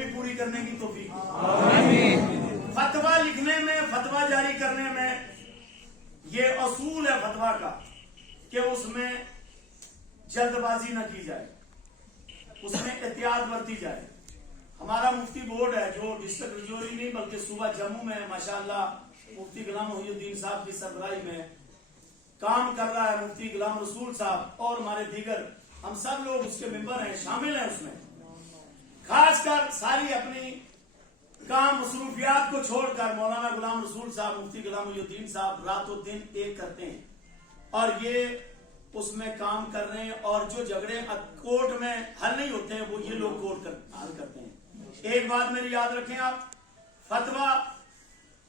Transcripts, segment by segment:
بھی پوری کرنے کی توفیق آمین۔ فتویٰ لکھنے میں، فتویٰ جاری کرنے میں یہ اصول ہے فتویٰ کا کہ اس میں جلد بازی نہ کی جائے، اس میں احتیاط برتی جائے۔ ہمارا مفتی بورڈ ہے جو ڈسٹرکٹ رجوری نہیں بلکہ صوبہ جموں میں ماشاءاللہ مفتی غلام محی الدین صاحب کی سربراہی میں کام کر رہا ہے، مفتی غلام رسول صاحب اور ہمارے دیگر ہم سب لوگ اس کے ممبر ہیں، شامل ہیں اس میں۔ خاص کر ساری اپنی کام مصروفیات کو چھوڑ کر مولانا غلام رسول صاحب، مفتی غلام محی الدین صاحب رات و دن ایک کرتے ہیں اور یہ اس میں کام کر رہے ہیں، اور جو جھگڑے کورٹ میں حل نہیں ہوتے ہیں وہ یہ لوگ کورٹ حل کرتے ہیں۔ ایک بات میری یاد رکھیں آپ، فتویٰ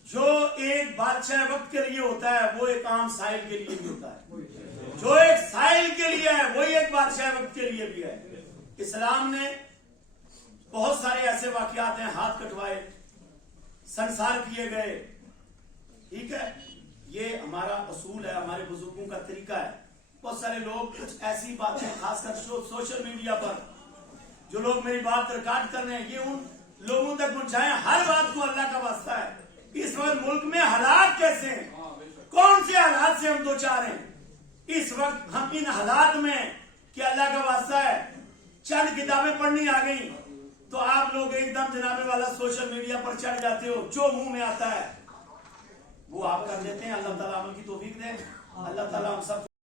جو ایک بادشاہ وقت کے لیے ہوتا ہے وہ ایک عام سائل کے لیے بھی ہوتا ہے، جو ایک سائل کے لیے ہے وہی ایک بادشاہ وقت کے لیے بھی ہے۔ اسلام نے بہت سارے ایسے واقعات ہیں، ہاتھ کٹوائے، سنسار کیے گئے، ٹھیک ہے، یہ ہمارا اصول ہے، ہمارے بزرگوں کا طریقہ ہے۔ بہت سارے لوگ کچھ ایسی باتیں خاص کر سوشل میڈیا پر جو لوگ میری بات ریکارڈ کر رہے ہیں، یہ ان لوگوں تک پہنچائیں، ہر بات کو اللہ کا واسطہ ہے۔ اس وقت ملک میں حالات کیسے ہیں، کون سے حالات سے ہم دو چار ہیں، اس وقت ہم ان حالات میں کہ اللہ کا واسطہ ہے چند کتابیں پڑھنی آ گئی تو آپ لوگ ایک دم جناب والا سوشل میڈیا پر چڑھ جاتے ہو، جو منہ میں آتا ہے وہ آپ کر دیتے ہیں۔ اللہ تعالیٰ عمل کی توفیق دے، اللہ تعالیٰ ہم سب